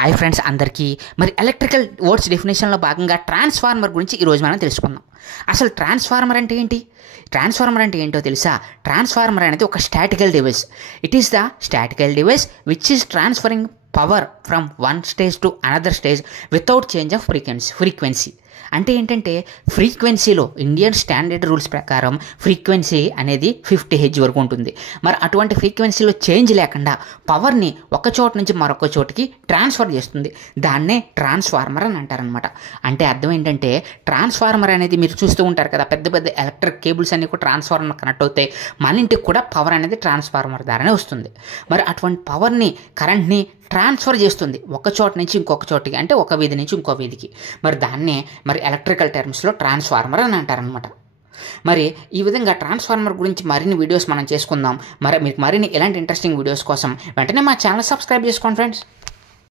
Hi friends అందరికీ మరి electrical words డెఫినేషన్లో భాగంగా ట్రాన్స్ఫార్మర్ గురించి ఈరోజు మనం తెలుసుకుందాం. అసలు ట్రాన్స్ఫార్మర్ అంటే ఏంటి? ట్రాన్స్ఫార్మర్ అంటే ఏంటో తెలుసా? ట్రాన్స్ఫార్మర్ అనేది ఒక statistical device. It is the statistical device which is transferring power from one stage to another stage without change off frequency. అంటే ఏంటంటే ఫ్రీక్వెన్సీలో ఇండియన్ స్టాండర్డ్ రూల్స్ ప్రకారం ఫ్రీక్వెన్సీ అనేది 50 Hz వరకు ఉంటుంది. మరి అటువంటి ఫ్రీక్వెన్సీలో చేంజ్ లేకుండా పవర్ని ఒక చోట నుంచి మరొక చోటికి ట్రాన్స్ఫర్ చేస్తుంది. దాన్నే ట్రాన్స్ఫార్మర్ అని అంటారనమాట. అంటే అర్థం ఏంటంటే ట్రాన్స్ఫార్మర్ అనేది మీరు చూస్తూ ఉంటారు కదా, పెద్ద పెద్ద ఎలక్ట్రిక్ కేబుల్స్ అన్ని కూడా ట్రాన్స్ఫార్మర్ కనెక్ట్ అవుతాయి. మన ఇంటికి కూడా పవర్ అనేది ట్రాన్స్ఫార్మర్ ద్వారానే వస్తుంది. మరి అటువంటి పవర్ని కరెంట్ని ట్రాన్స్ఫర్ చేస్తుంది ఒక చోట నుంచి ఇంకొక చోటికి, అంటే ఒక వీధి నుంచి ఇంకో వీధికి. మరి దాన్నే మరి ఎలక్ట్రికల్ టర్మ్స్లో ట్రాన్స్ఫార్మర్ అని అంటారనమాట. మరి ఈ విధంగా ట్రాన్స్ఫార్మర్ గురించి మరిన్ని వీడియోస్ మనం చేసుకుందాం. మరి మీకు మరిన్ని ఇలాంటి ఇంట్రెస్టింగ్ వీడియోస్ కోసం వెంటనే మా ఛానల్ సబ్స్క్రైబ్ చేసుకోండి ఫ్రెండ్స్.